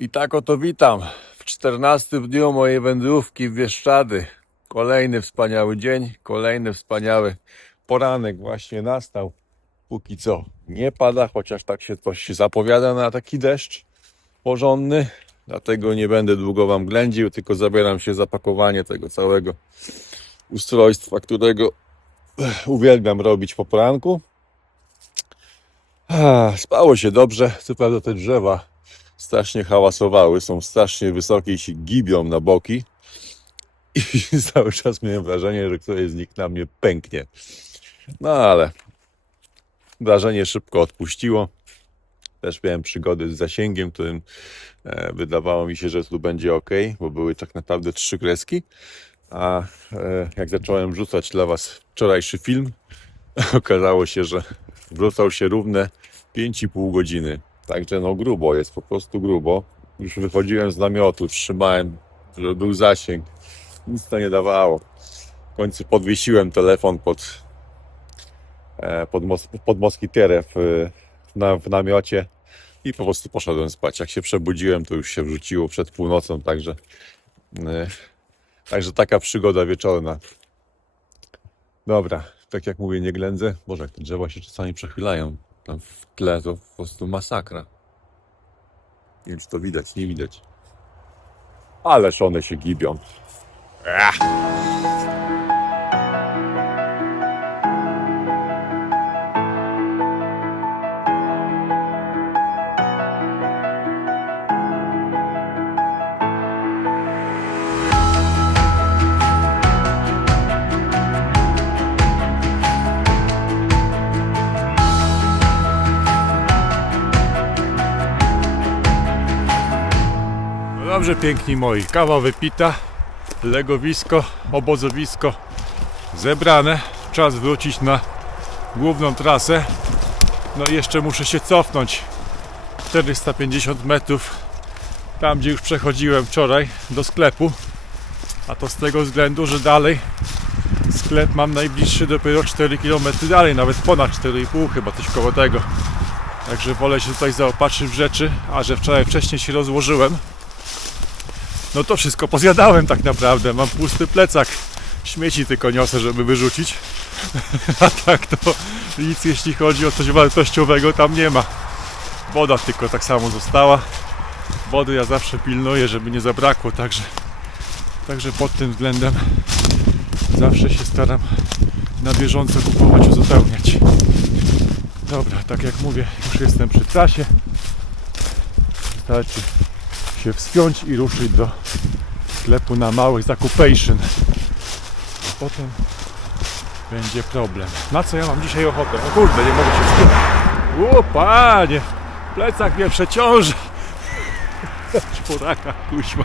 I tak oto witam w 14 dniu mojej wędrówki w Bieszczady. Kolejny wspaniały dzień, kolejny wspaniały poranek właśnie nastał. Póki co nie pada, chociaż tak się coś zapowiada na taki deszcz porządny. Dlatego nie będę długo Wam ględził, tylko zabieram się za pakowanie tego całego ustrojstwa, którego uwielbiam robić po poranku. Spało się dobrze, co prawda te drzewa strasznie hałasowały, są strasznie wysokie i się gibią na boki. I cały czas miałem wrażenie, że któreś z nich na mnie pęknie. No ale wrażenie szybko odpuściło. Też miałem przygody z zasięgiem, którym e, wydawało mi się, że tu będzie ok, bo były tak naprawdę trzy kreski. A e, jak zacząłem wrzucać dla Was wczorajszy film, okazało się, że wrzucał się równe 5,5 godziny. Także no grubo jest, po prostu grubo. Już wychodziłem z namiotu, trzymałem, żeby był zasięg. Nic to nie dawało. W końcu podwiesiłem telefon pod, e, pod, mos, pod w, na, w namiocie i po prostu poszedłem spać. Jak się przebudziłem, to już się wrzuciło przed północą, także, e, także taka przygoda wieczorna. Dobra, tak jak mówię, nie ględzę. Boże, jak te drzewa się czasami przechylają. Tam w tle to po prostu masakra. Nie wiem, czy to widać, nie widać. Ależ one się gibią. Ach. Dobrze, piękni moi. Kawa wypita, legowisko, obozowisko zebrane. Czas wrócić na główną trasę. No i jeszcze muszę się cofnąć 450 metrów tam, gdzie już przechodziłem wczoraj do sklepu. A to z tego względu, że dalej sklep mam najbliższy dopiero 4 km dalej, nawet ponad 4,5 chyba, coś koło tego. Także wolę się tutaj zaopatrzyć w rzeczy, a że wczoraj wcześniej się rozłożyłem, no to wszystko pozjadałem tak naprawdę. Mam pusty plecak. Śmieci tylko niosę, żeby wyrzucić. A tak to nic jeśli chodzi o coś wartościowego tam nie ma. Woda tylko tak samo została. Wody ja zawsze pilnuję, żeby nie zabrakło, także, także pod tym względem zawsze się staram na bieżąco kupować, uzupełniać. Dobra, tak jak mówię, już jestem przy trasie. Wystarczy się wspiąć i ruszyć do sklepu na mały zakupation. A potem będzie problem. Na co ja mam dzisiaj ochotę? O kurde, nie mogę się wspiąć. O panie, plecak mnie przeciąży. Czworaka, kuźma.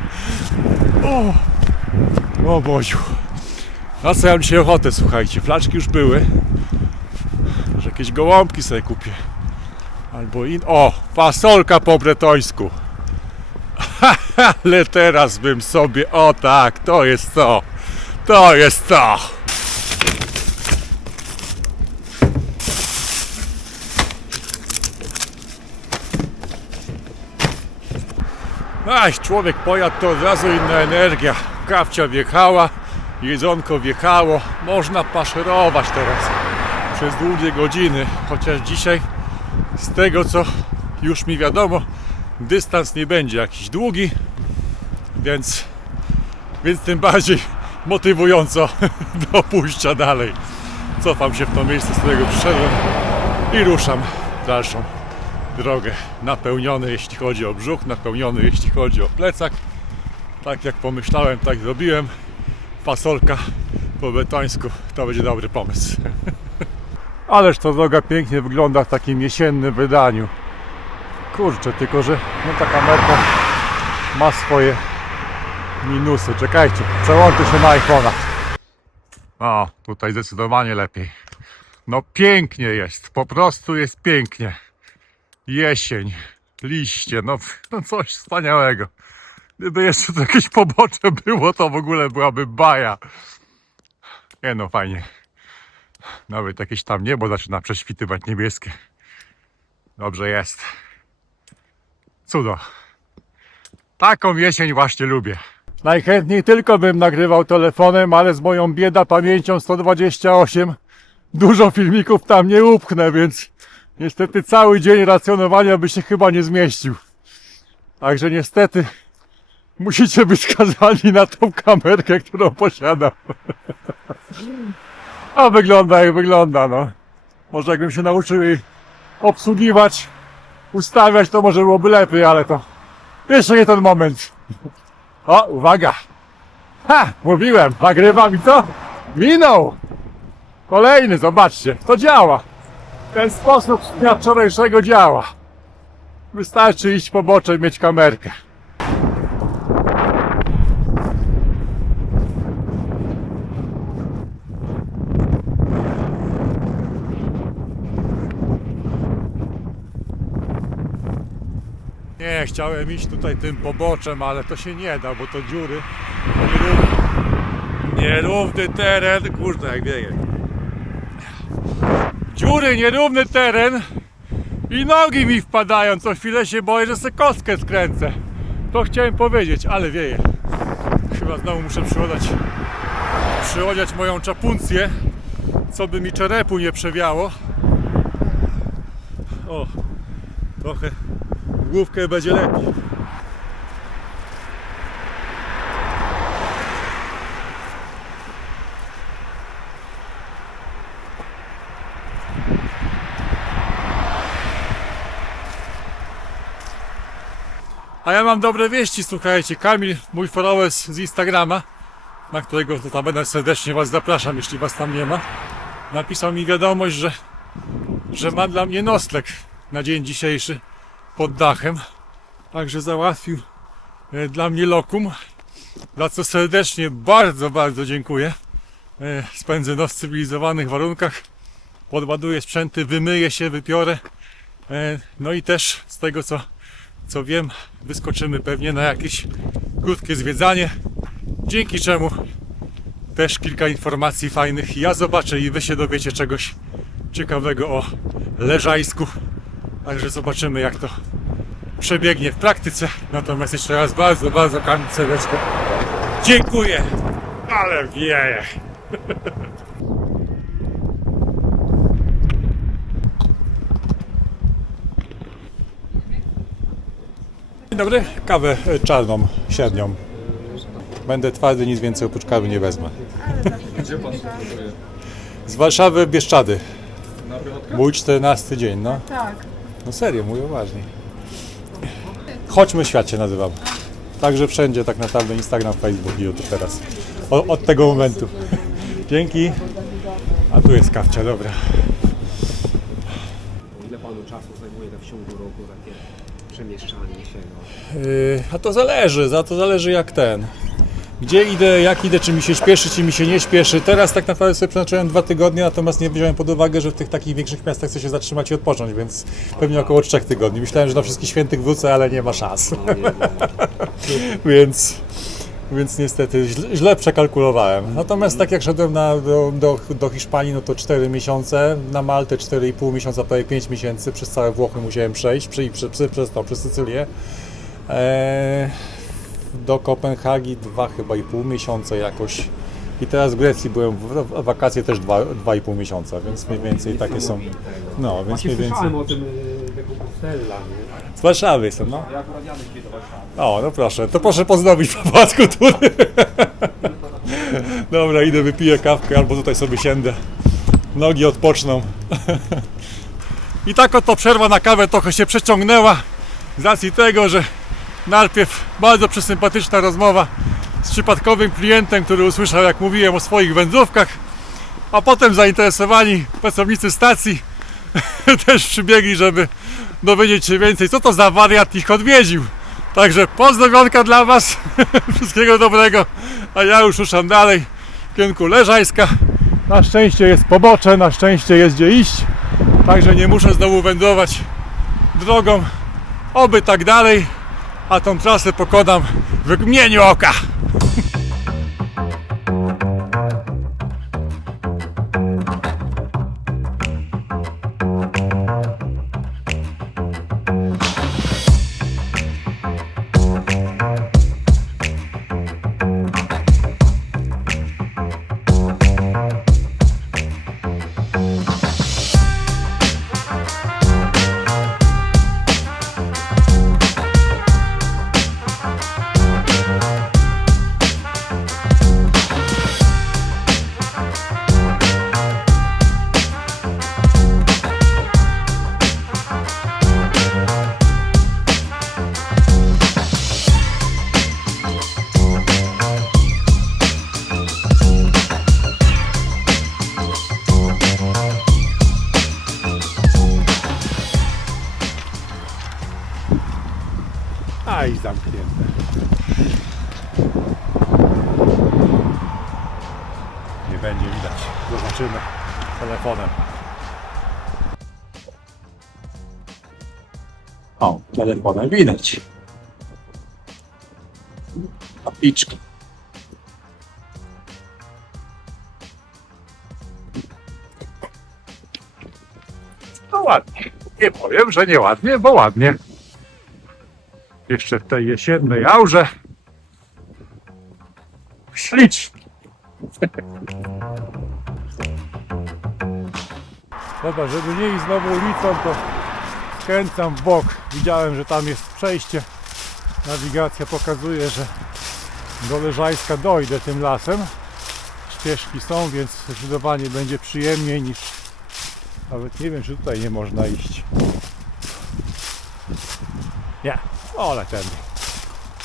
O, o Boziu. Na co ja mam dzisiaj ochotę, słuchajcie? Flaczki już były. Może jakieś gołąbki sobie kupię. Albo in... O, fasolka po bretońsku. Ale teraz bym sobie, o tak, to jest to, to jest to. Aj, człowiek pojadł to od razu inna energia. Kawcia wjechała, jedzonko wjechało. Można paszerować teraz przez długie godziny. Chociaż dzisiaj, z tego co już mi wiadomo, dystans nie będzie jakiś długi, więc, więc tym bardziej motywująco do pójścia dalej. Cofam się w to miejsce, z którego przyszedłem i ruszam dalszą drogę. Napełniony jeśli chodzi o brzuch, napełniony jeśli chodzi o plecak. Tak jak pomyślałem, tak zrobiłem. Fasolka po betońsku to będzie dobry pomysł. Ależ to droga pięknie wygląda w takim jesiennym wydaniu. Kurczę, tylko że no ta kamerka ma swoje minusy. Czekajcie, przełączę się na iPhone'a. O, tutaj zdecydowanie lepiej. No pięknie jest, po prostu jest pięknie. Jesień, liście, no, no coś wspaniałego. Gdyby jeszcze to jakieś pobocze było, to w ogóle byłaby baja. Nie no, fajnie. Nawet jakieś tam niebo zaczyna prześwitywać niebieskie. Dobrze jest. Cudo. Taką jesień właśnie lubię. Najchętniej tylko bym nagrywał telefonem, ale z moją bieda pamięcią 128 dużo filmików tam nie upchnę, więc niestety cały dzień racjonowania by się chyba nie zmieścił. Także niestety musicie być skazani na tą kamerkę, którą posiadam. A wygląda jak wygląda, no. Może jakbym się nauczył jej obsługiwać, ustawiać, to może byłoby lepiej, ale to jeszcze nie ten moment. O, uwaga! Ha! Mówiłem, nagrywam i co? Minął! Kolejny, zobaczcie, to działa. Ten sposób z dnia wczorajszego działa. Wystarczy iść po bocze i mieć kamerkę. Nie, chciałem iść tutaj tym poboczem, ale to się nie da, bo to dziury. Nierówny, nierówny teren, kurde jak wieje. Dziury, nierówny teren i nogi mi wpadają. Co chwilę się boję, że sobie kostkę skręcę. To chciałem powiedzieć, ale wieje. Chyba znowu muszę przyodziać, przyodziać moją czapuncję, co by mi czerepu nie przewiało. O, trochę główkę będzie lepiej. A ja mam dobre wieści, słuchajcie. Kamil, mój followers z Instagrama, na którego notabene serdecznie Was zapraszam, jeśli Was tam nie ma, napisał mi wiadomość, że, że ma dla mnie nocleg na dzień dzisiejszy pod dachem. Także załatwił e, dla mnie lokum, za co serdecznie bardzo, bardzo dziękuję. E, Spędzę noc w cywilizowanych warunkach, podładuję sprzęty, wymyję się, wypiorę. E, No i też z tego co, co wiem, wyskoczymy pewnie na jakieś krótkie zwiedzanie, dzięki czemu też kilka informacji fajnych ja zobaczę i wy się dowiecie czegoś ciekawego o Leżajsku. Także zobaczymy jak to przebiegnie w praktyce. Natomiast jeszcze raz bardzo, bardzo Kamil serdecznie dziękuję. Ale wieje. Dzień dobry. Kawę e, czarną, średnią. Będę twardy, nic więcej oprócz kawy nie wezmę. Z Warszawy Bieszczady. Mój 14 dzień, no. Tak. No serio, mówię uważnie. Chodźmy świat się nazywam. Także wszędzie tak naprawdę Instagram, Facebook i YouTube teraz. O, od tego momentu. Dzięki. A tu jest kawcia, dobra. Ile panu czasu zajmuje tak w ciągu roku takie przemieszczanie się? No? Yy, a to zależy, za to zależy jak ten. Gdzie idę, jak idę, czy mi się śpieszy, czy mi się nie śpieszy. Teraz tak naprawdę sobie przeznaczyłem dwa tygodnie, natomiast nie wziąłem pod uwagę, że w tych takich większych miastach chcę się zatrzymać i odpocząć, więc pewnie około trzech tygodni. Myślałem, że na wszystkich świętych wrócę, ale nie ma szans. No, więc, więc niestety źle, źle przekalkulowałem. Natomiast tak jak szedłem na, do, do, do Hiszpanii, no to 4 miesiące, na Maltę 4,5 miesiąca, prawie 5 miesięcy, przez całe Włochy musiałem przejść, przy, przy, przy, przez, to, przez Sycylię. Eee, do Kopenhagi dwa chyba i pół miesiąca jakoś. I teraz w Grecji byłem w w wakacje też dwa, dwa i pół miesiąca, więc mniej więcej takie są. No, więc Właśnie mniej więcej. słyszałem o tym y, tego nie? Z Warszawy jestem, no. Ja akurat jadę do Warszawy. O, no proszę, to proszę pozdrowić Pałac Kultury. Dobra, idę wypiję kawkę albo tutaj sobie siędę. Nogi odpoczną. I tak oto przerwa na kawę trochę się przeciągnęła z racji tego, że najpierw bardzo przesympatyczna rozmowa z przypadkowym klientem, który usłyszał jak mówiłem o swoich wędrówkach, a potem zainteresowani pracownicy stacji też przybiegli, żeby dowiedzieć się więcej, co to za wariat ich odwiedził. Także pozdrowionka dla Was, wszystkiego dobrego, a ja już ruszam dalej w kierunku Leżajska. Na szczęście jest pobocze, na szczęście jest gdzie iść, także nie muszę znowu wędrować drogą, oby tak dalej, a tą trasę pokonam w mgnieniu oka. Zamknięte. Nie będzie widać. Zobaczymy telefonem. O, telefonem widać. Tabliczka. No ładnie. Nie powiem, że nieładnie, bo ładnie. Jeszcze w tej jesiennej aurze. Ślicznie. Dobra, żeby nie iść znowu ulicą, to skręcam w bok. Widziałem, że tam jest przejście. Nawigacja pokazuje, że do Leżajska dojdę tym lasem. Ścieżki są, więc zdecydowanie będzie przyjemniej niż nawet nie wiem, czy tutaj nie można iść. Nie, ole ten.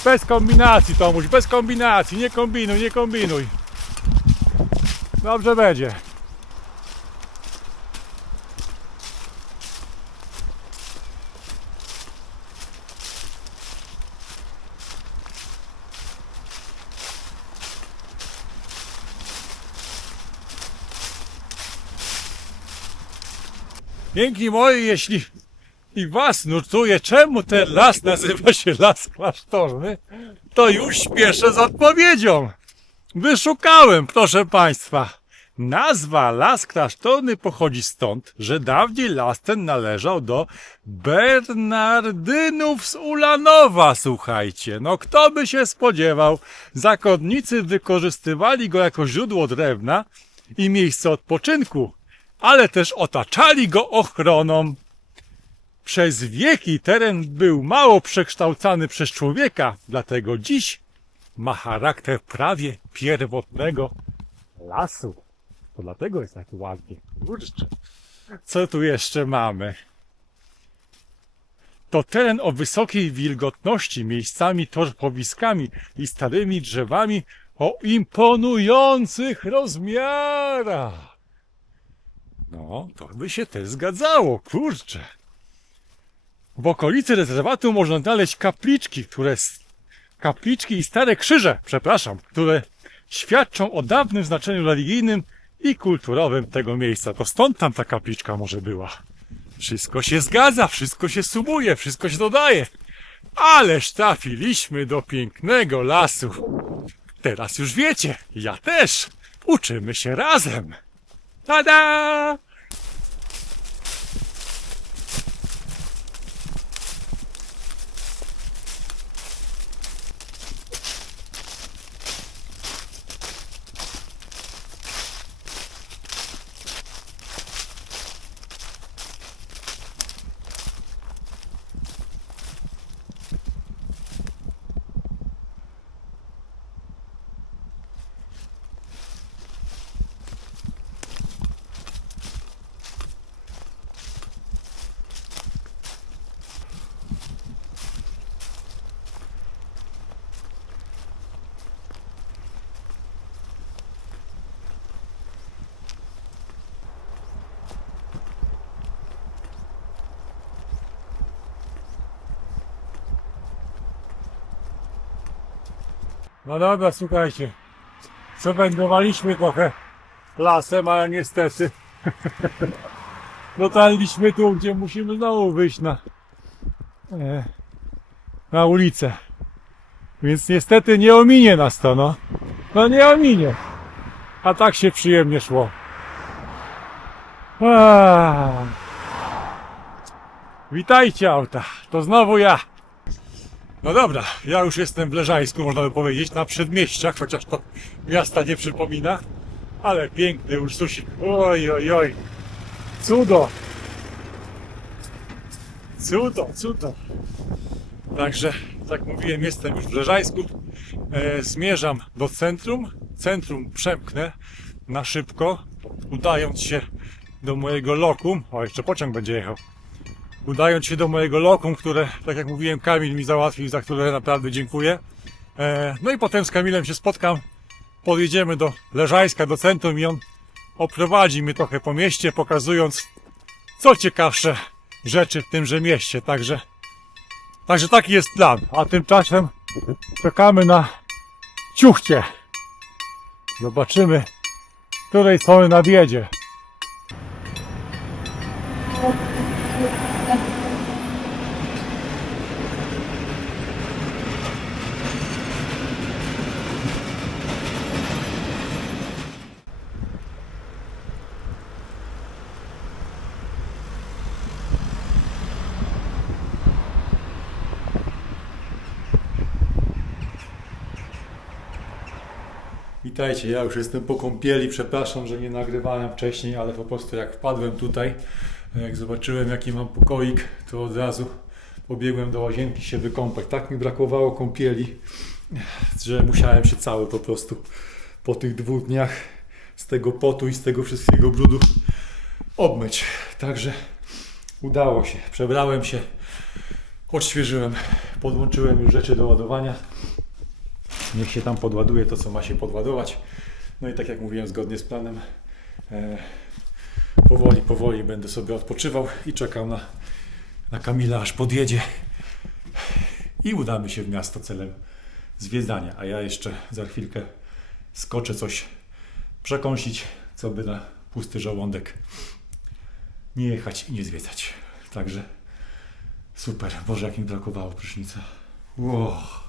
Bez kombinacji, Tomuś, bez kombinacji. Nie kombinuj, nie kombinuj. Dobrze będzie. Piękni moi, jeśli i was nurtuje, czemu ten las nazywa się Las Klasztorny, to już śpieszę z odpowiedzią. Wyszukałem, proszę państwa. Nazwa Las Klasztorny pochodzi stąd, że dawniej las ten należał do Bernardynów z Ulanowa, słuchajcie. No kto by się spodziewał? Zakonnicy wykorzystywali go jako źródło drewna i miejsce odpoczynku, ale też otaczali go ochroną. Przez wieki teren był mało przekształcany przez człowieka, dlatego dziś ma charakter prawie pierwotnego lasu. To dlatego jest tak ładnie. Kurczę. Co tu jeszcze mamy? To teren o wysokiej wilgotności, miejscami torpowiskami i starymi drzewami o imponujących rozmiarach. No, to by się też zgadzało, kurczę. W okolicy rezerwatu można znaleźć kapliczki, które kapliczki i stare krzyże, przepraszam, które świadczą o dawnym znaczeniu religijnym i kulturowym tego miejsca. To stąd tam ta kapliczka może była. Wszystko się zgadza, wszystko się sumuje, wszystko się dodaje. Ależ trafiliśmy do pięknego lasu. Teraz już wiecie, ja też. Uczymy się razem. Tada! No dobra, słuchajcie. Przewędrowaliśmy trochę lasem, ale niestety dotarliśmy tu, gdzie musimy znowu wyjść na, e, na ulicę. Więc niestety nie ominie nas to, no. No nie ominie. A tak się przyjemnie szło. Ah. Witajcie auta, to znowu ja. No dobra, ja już jestem w Leżajsku, można by powiedzieć, na przedmieściach, chociaż to miasta nie przypomina, ale piękny Ursusik. Oj, oj, oj. Cudo. Cudo, cudo. Także, tak mówiłem, jestem już w Leżajsku. E, zmierzam do centrum. Centrum przemknę na szybko, udając się do mojego lokum. O, jeszcze pociąg będzie jechał udając się do mojego lokum, które, tak jak mówiłem, Kamil mi załatwił, za które naprawdę dziękuję. E, no i potem z Kamilem się spotkam, podjedziemy do Leżajska, do centrum i on oprowadzi mnie trochę po mieście, pokazując co ciekawsze rzeczy w tymże mieście. Także Także taki jest plan. A tymczasem czekamy na ciuchcie. Zobaczymy, której strony nadjedzie. Witajcie, ja już jestem po kąpieli. Przepraszam, że nie nagrywałem wcześniej, ale po prostu jak wpadłem tutaj, jak zobaczyłem jaki mam pokoik, to od razu pobiegłem do łazienki się wykąpać. Tak mi brakowało kąpieli, że musiałem się cały po prostu po tych dwóch dniach z tego potu i z tego wszystkiego brudu obmyć. Także udało się. Przebrałem się, odświeżyłem, podłączyłem już rzeczy do ładowania. Niech się tam podładuje to, co ma się podładować. No i tak jak mówiłem, zgodnie z planem, e, powoli, powoli będę sobie odpoczywał i czekał na, na Kamila, aż podjedzie. I udamy się w miasto celem zwiedzania. A ja jeszcze za chwilkę skoczę coś przekąsić, co by na pusty żołądek nie jechać i nie zwiedzać. Także super. Boże, jak mi brakowało prysznica. Wow.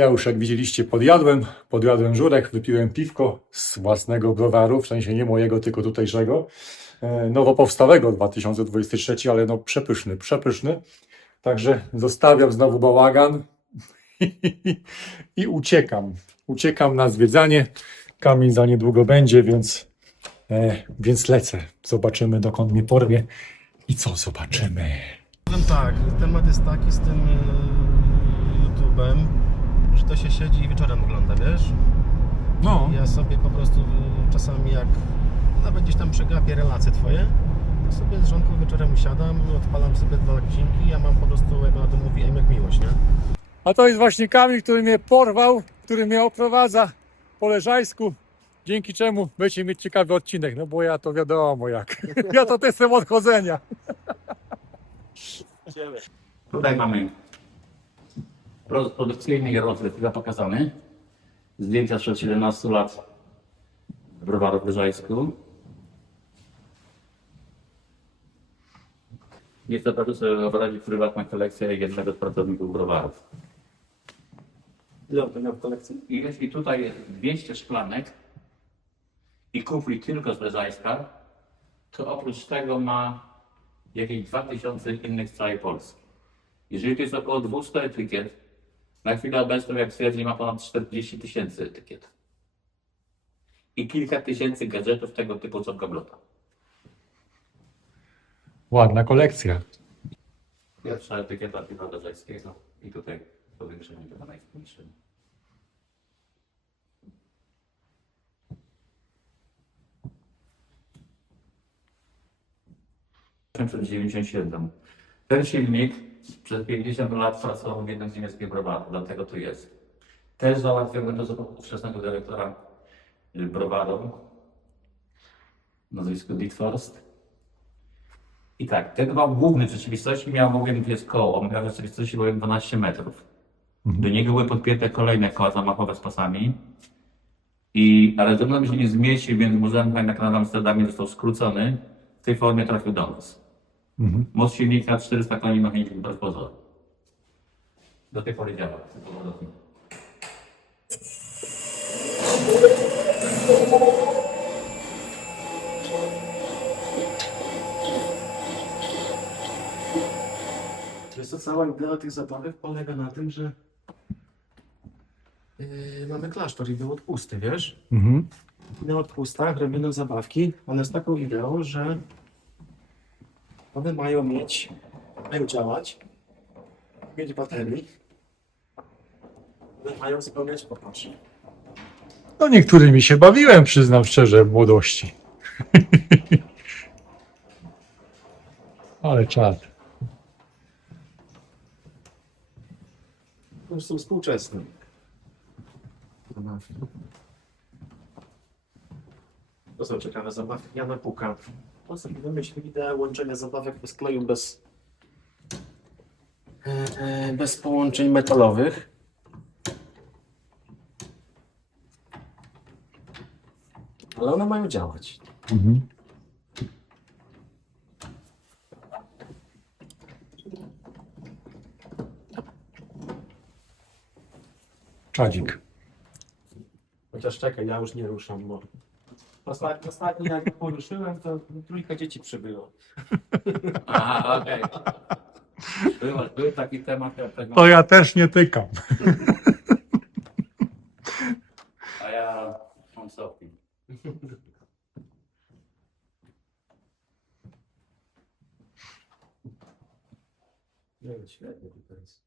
Ja już jak widzieliście podjadłem, podjadłem żurek, wypiłem piwko z własnego browaru, w sensie nie mojego, tylko tutejszego, e, nowo powstałego 2023, ale no przepyszny, przepyszny. Także zostawiam znowu bałagan i uciekam. Uciekam na zwiedzanie. Kamień za niedługo będzie, więc, e, więc lecę. Zobaczymy dokąd mnie porwie i co zobaczymy. Powiem tak, temat jest taki z tym e, YouTube'em, to się siedzi i wieczorem ogląda, wiesz? No, Ja sobie po prostu e, czasami jak nawet gdzieś tam przegapię relacje twoje, to sobie z żonką wieczorem usiadam, odpalam sobie dwa odcinki, ja mam po prostu, jak ona to mówi, aim jak miłość, nie? A to jest właśnie Kamil, który mnie porwał, który mnie oprowadza po leżajsku. Dzięki czemu będziecie mieć ciekawy odcinek, no bo ja to wiadomo jak. Ja to jestem odchodzenia. Tutaj mamy produkcyjny rozlew chyba pokazany. Zdjęcia sprzed 17 lat w Browaru w Wyżajsku. Jest to proszę sobie wyobrazić prywatna kolekcja jednego z pracowników browarów. Ile on miał w kolekcji? I jeśli tutaj jest 200 szklanek i kufli tylko z Wyżajska, to oprócz tego ma jakieś 2000 innych z całej Polski. Jeżeli to jest około 200 etykiet, na chwilę obecną, jak twierdzi, ma ponad 40 tysięcy etykiet. I kilka tysięcy gadżetów tego typu co w gablota. Ładna kolekcja. Pierwsza etykieta piwa Wyżajskiego i tutaj powiększenie tego najmniejszego. Przed 97. Ten silnik przez 50 lat pracował w jednym z niemieckich browarów, dlatego tu jest. Też załatwiony to za ówczesnego dyrektora y, browaru, nazwisko Ditforst. I tak, ten wał główny w rzeczywistości miał bowiem jest koło, on miał w rzeczywistości bowiem 12 metrów. Do niego były podpięte kolejne koła zamachowe z pasami. I, ale ze mną się nie zmieścił, więc Muzeum w Amsterdamie został skrócony. W tej formie trafił do nas. Moc silnika 400 koni mechanicznych bez pozoru. Do tej pory działa. Wiesz co, cała idea tych zabawek polega na tym, że yy, mamy klasztor i był odpusty, wiesz? Mhm. Na odpustach robiono zabawki, one z taką ideą, że one mają mieć, mają działać, mieć baterii, one mają spełniać popatrz. No niektórymi się bawiłem, przyznam szczerze, w młodości. Ale czad. Już są współczesne. To są ciekawe zabawki. Jana Puka. On sobie wymyślił ideę łączenia zabawek bez kleju, bez, e, e, bez połączeń metalowych. Ale one mają działać. Czadzik. Chociaż czekaj, ja już nie ruszam, bo ostatnio, ostatnio jak poruszyłem, to trójka dzieci przybyło. Aha, okej. Był, był taki temat, ja tego, To ja też nie tykam. a ja mam Sofii. Nie, świetnie tutaj jest.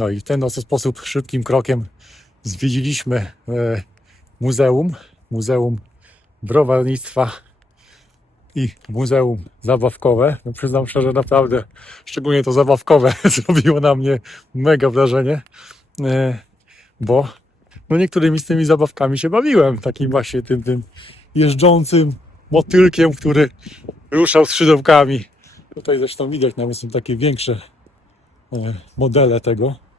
No i w ten oto sposób szybkim krokiem zwiedziliśmy e, muzeum, muzeum browarnictwa i muzeum zabawkowe. No, przyznam szczerze, naprawdę, szczególnie to zabawkowe zrobiło na mnie mega wrażenie, e, bo no niektórymi z tymi zabawkami się bawiłem, takim właśnie tym, tym jeżdżącym motylkiem, który ruszał skrzydełkami. Tutaj zresztą widać, nawet są takie większe e, modele tego,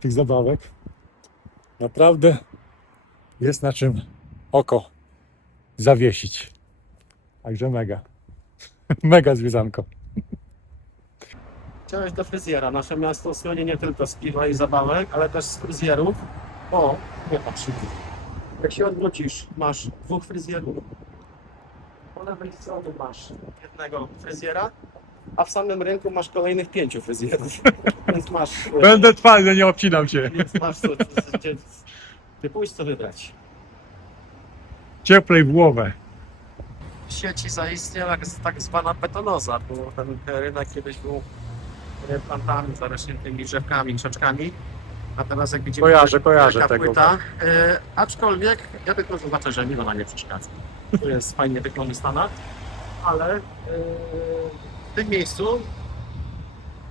tych zabawek. Naprawdę jest na czym oko zawiesić. Także mega. Mega zwiedzanko. Chciałeś do fryzjera. Nasze miasto słynie nie tylko z piwa i zabawek, ale też z fryzjerów. O, nie patrz. Jak się odwrócisz, masz dwóch fryzjerów. Po lewej stronie masz jednego fryzjera, a w samym rynku masz kolejnych pięciu fryzjerów. Więc masz. e, Będę twardy, nie obcinam cię. Więc masz co, ty pójdź co wybrać. Cieplej w głowę. W sieci zaistniała tak zwana betonoza, bo ten rynek kiedyś był e, plantami zarośniętymi drzewkami, krzaczkami. A teraz jak widzimy, Kojarzę, to kojarzę taka tego. płyta. E, aczkolwiek ja tylko zobaczę, że mi ona nie przeszkadza. Tu jest fajnie wykorzystana, ale e, tym miejscu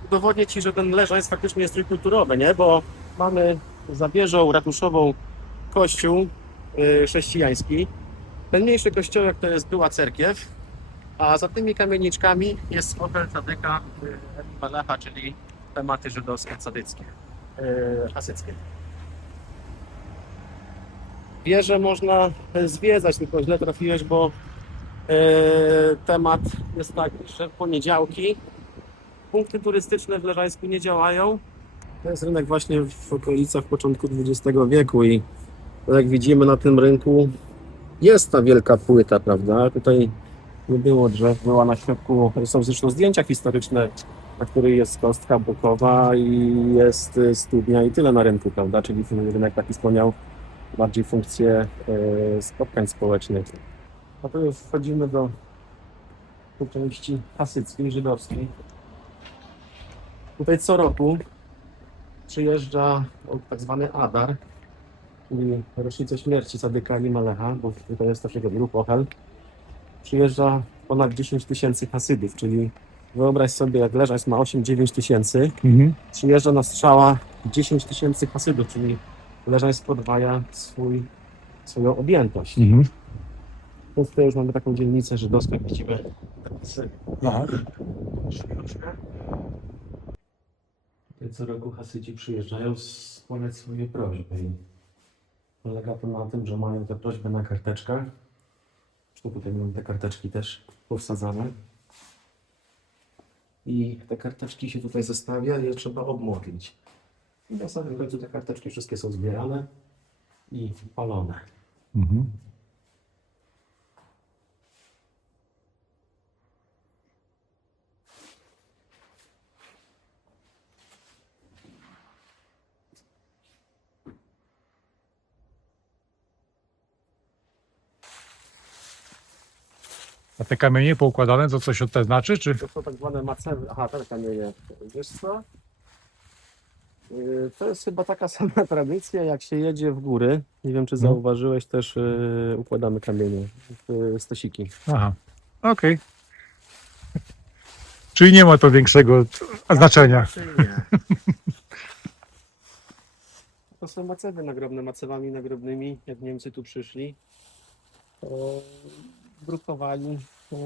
udowodnię Ci, że ten leżańc faktycznie jest trójkulturowy, nie? Bo mamy za wieżą ratuszową kościół e, chrześcijański. Ten mniejszy kościołek to jest była cerkiew, a za tymi kamieniczkami jest hotel Tadyka y, Malecha, czyli tematy żydowskie, cadyckie, y, hasyckie. Wieżę można e, zwiedzać, tylko źle trafiłeś, bo temat jest taki, że w poniedziałki punkty turystyczne w Leżańsku nie działają. To jest rynek właśnie w okolicach początku XX wieku i jak widzimy na tym rynku jest ta wielka płyta, prawda? Tutaj nie było drzew, była na środku, są zresztą zdjęcia historyczne, na których jest kostka bokowa i jest y, studnia i tyle na rynku, prawda? Czyli rynek taki spełniał bardziej funkcję e, spotkań społecznych. A tu już wchodzimy do, do części hasyckiej, żydowskiej. Tutaj co roku przyjeżdża tak zwany Adar, czyli rocznicę śmierci Sadyka Ali Malecha, bo to jest też jego grup Ochel, przyjeżdża ponad 10 tysięcy hasydów, czyli wyobraź sobie, jak Leżańsk ma 8-9 tysięcy, Mhm. przyjeżdża na strzała 10 tysięcy hasydów, czyli Leżańsk podwaja swój, swoją objętość. Mhm. Więc tutaj już mamy taką dzielnicę żydowską, jak widzimy. Tak. Tutaj co roku Hasydzi przyjeżdżają składać swoje prośby. I polega to na tym, że mają te prośby na karteczkach. Zresztą tutaj mamy te karteczki też powsadzane. I te karteczki się tutaj zostawia i je trzeba obmodlić. I na samym końcu te karteczki wszystkie są zbierane i palone. Mhm. A te kamienie poukładane, to coś to znaczy, czy? To są tak zwane macewy. Aha, te kamienie. Wiesz co? Yy, To jest chyba taka sama tradycja, jak się jedzie w góry. Nie wiem, czy No. zauważyłeś, też yy, układamy kamienie, yy, stosiki. Aha, okej. Czyli nie ma to większego znaczenia. To są macewy nagrobne, macewami nagrobnymi, jak Niemcy tu przyszli, to drukowali yy,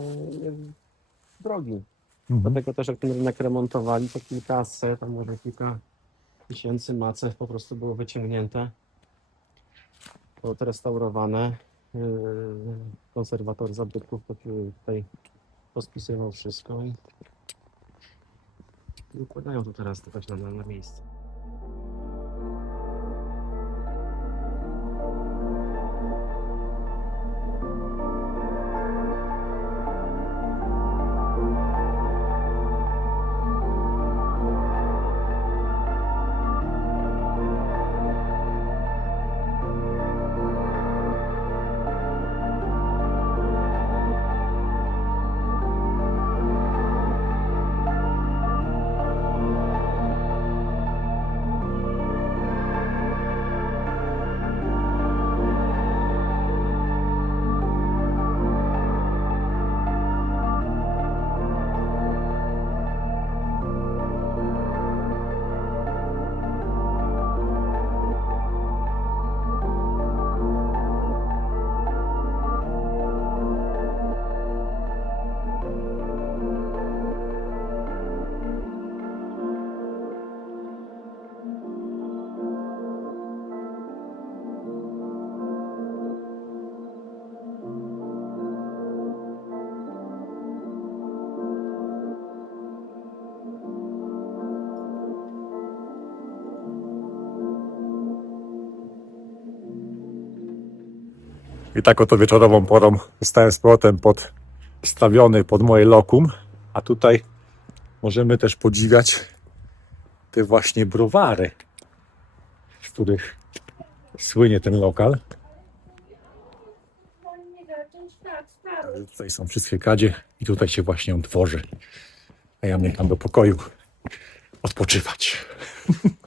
drogi. Mhm. Dlatego też jak ten rynek remontowali, to kilkaset, tam może kilka tysięcy macew po prostu było wyciągnięte, odrestaurowane. Yy, Konserwator zabytków to tutaj rozpisywał wszystko i i układają to teraz też na, na miejsce. I tak oto wieczorową porą zostałem z powrotem podstawiony pod moje lokum, a tutaj możemy też podziwiać te właśnie browary, z których słynie ten lokal. Tutaj są wszystkie kadzie i tutaj się właśnie on tworzy. A ja mieszkam do pokoju odpoczywać.